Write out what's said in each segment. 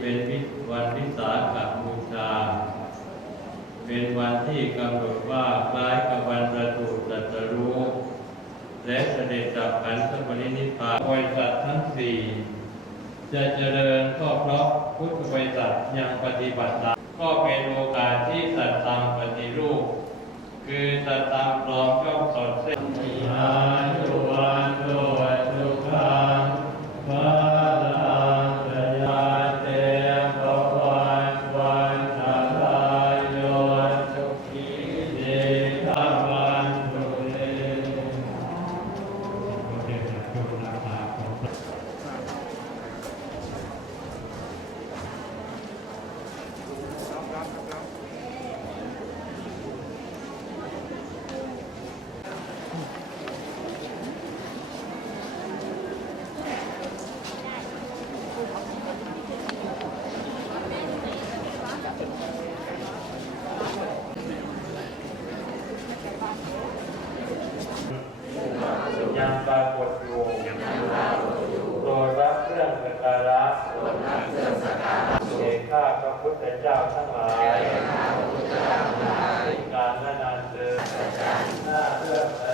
เป็นวันวิสาขบูชา เป็นวันที่กำหนดว่าคล้ายกับวันประสูติตรัสรู้และเสด็จดับขันธปรินิพพานบริษัททั้งสี่จะเจริญก็เพราะพุทธบริษัทยังปฏิบัติตามก็เป็นโอกาสที่สัตธรรมปฏิรูป คือสัตธรรมปลอมย่อมสอดเส้นมีอายุวันโตสุขังพระลังกยาเตภวันวันทารายโยสุขีเดชาวันตุเต ยังปรากฏอยู่โปรดรับเครื่องสักการะเอกข้าพระพุทธเจ้าทั้งหลายการและนานเดินหน้าเรื่อสายจริง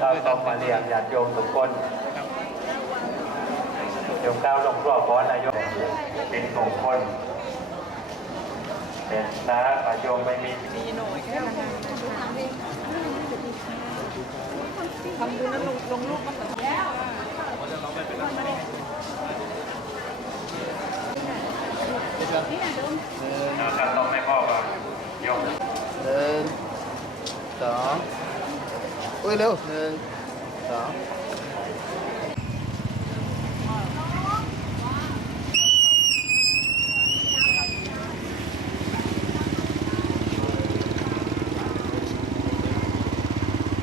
ต้าวต้มมาเลี้ยงญาติโยมทุกคนโยมก้าวลงรัวก้อนายกเป็นมงคลเป็นนะอาโยมไม่มีทำดูนั้นลงลงรูปมาเถอะเราจะต้องไม่พ่อกับโยมหนึ่งสอง อุ้ยเร็วหนึ่งสอง